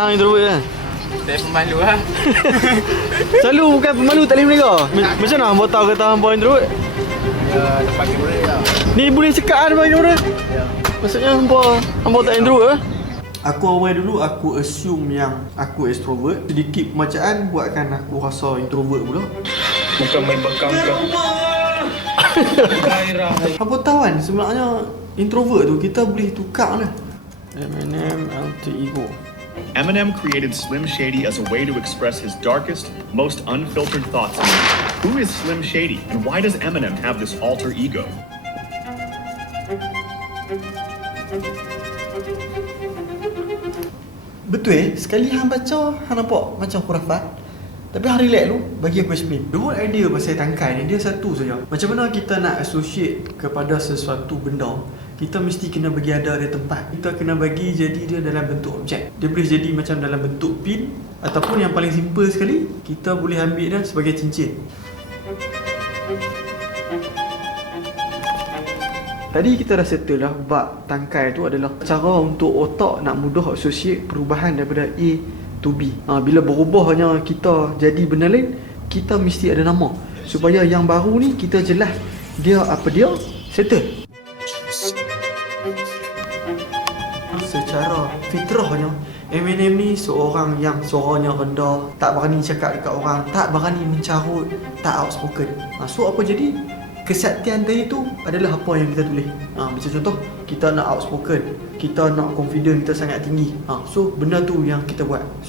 Hang introvert kan? Saya pemalu lah. Selalu bukan pemalu tak boleh menega. Macam mana hang buat tahu kata hang introvert? Ya, depan kamera lah. Ni boleh cakap kan depan kamera? Ya. Maksudnya hang tak introvert eh? Aku awal dulu aku assume yang aku extrovert. Sedikit pembacaan buatkan aku rasa introvert pula. Bukan main bekam ke? Gairah. Apa tahu kan sebenarnya introvert tu kita boleh tukar lah. Eminem alter ego. Eminem created Slim Shady as a way to express his darkest, most unfiltered thoughts. Who is Slim Shady, and why does Eminem have this alter ego? Betul sekali hang baca, hang nampak macam khurafat. Tapi hang relax dulu, bagi aku explain. The whole idea pasal tangkai ni, dia satu saja. Macam mana kita nak associate kepada sesuatu benda, kita mesti kena bagi ada tempat. Kita kena bagi jadi dia dalam bentuk objek. Dia boleh jadi macam dalam bentuk pin, ataupun yang paling simple sekali, kita boleh ambil dia sebagai cincin. Tadi kita dah settle dah bab tangkai tu adalah cara untuk otak nak mudah associate perubahan daripada A to B. Bila berubahnya kita jadi benda lain, kita mesti ada nama supaya yang baru ni kita jelas dia apa dia, settle. Secara fitrahnya Eminem ni seorang yang suaranya rendah, tak berani cakap dekat orang, tak berani mencarut, tak outspoken. So apa jadi? Kesaktian tadi tu adalah apa yang kita tulis. Macam contoh, kita nak outspoken, kita nak confident kita sangat tinggi. So benda tu yang kita buat.